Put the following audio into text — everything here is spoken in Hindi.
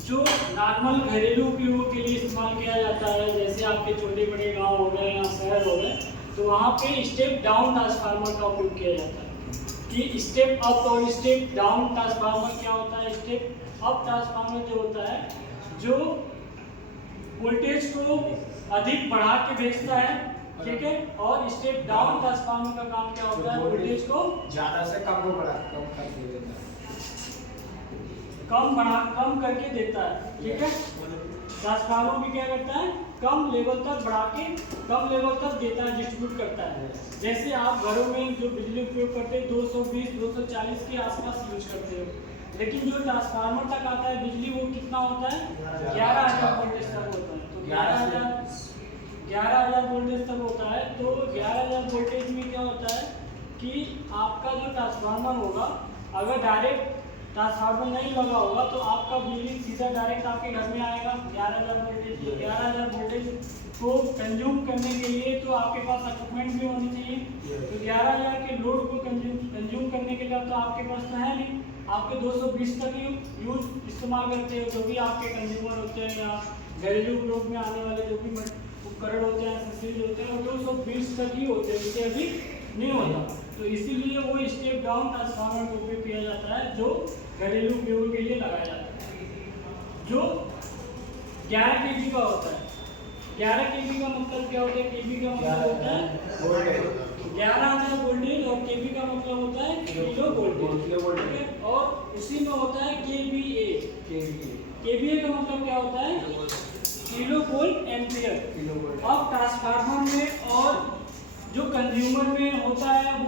जो नॉर्मल घरेलू उपयोग के लिए इस्तेमाल किया जाता है, जैसे आपके छोटे बड़े गांव हो गए या शहर हो गए, तो वहाँ पे स्टेप डाउन ट्रांसफार्मर का उपयोग किया जाता है। कि स्टेप अप और स्टेप डाउन ट्रांसफार्मर क्या होता है? स्टेप अप ट्रांसफार्मर जो होता है, जो वोल्टेज को अधिक बढ़ा के भेजता है, ठीक है। और स्टेप डाउन ट्रांसफार्मर का काम क्या होता है? वोल्टेज को ज्यादा से कम को बढ़ा कम करके देता है, कम करके देता है, ठीक है। ट्रांसफार्मर भी क्या करता है? कम लेवल तक बढ़ा के कम लेवल तक देता है, डिस्ट्रीब्यूट करता है। जैसे आप घरों में जो बिजली उपयोग करते हैं 220 240 के आसपास यूज करते हो, लेकिन जो ट्रांसफार्मर तक आता है बिजली वो कितना होता है? 11,000 वोल्टेज तक होता है। तो 11,000 वोल्टेज तक होता है। तो 11,000 वोल्टेज में क्या होता है कि आपका जो ट्रांसफार्मर होगा, अगर डायरेक्ट ट्रांसफार्मर नहीं लगा होगा तो आपका बिजली सीधा डायरेक्ट आपके घर में आएगा 11,000 वोल्टेज। 11,000 वोल्टेज को कंज्यूम करने के लिए तो आपके पास इक्विपमेंट भी होनी चाहिए। तो 11,000 के लोड को कंज्यूम करने के लिए तो आपके पास तो है नहीं, आपके 220 तक ही यूज इस्तेमाल करते हो। जो भी आपके कंज्यूमर होते हैं या घरेलू उपयोग में आने वाले जो भी उपकरण होते हैं, एक्सेसरीज होते हैं, वो 220 तक ही होते हैं, इससे अधिक नहीं होता। तो इसीलिए वो स्टेप डाउन ट्रांसफार्मर का उपयोग किया जाता है, जो घरेलू उपयोग के लिए लगाया जाता है, जो 11 केवी का होता है। 11 केवी का मतलब क्या होता है? केवी का मतलब होता है 11,000 वोल्टेज, और केवी का मतलब होता है किलो वोल्टेज। और उसी में होता है केवीए। केवीए का मतलब क्या होता है? Kilo volt ampere. अब ट्रांसफार्मर में और जो कंज्यूमर में होता है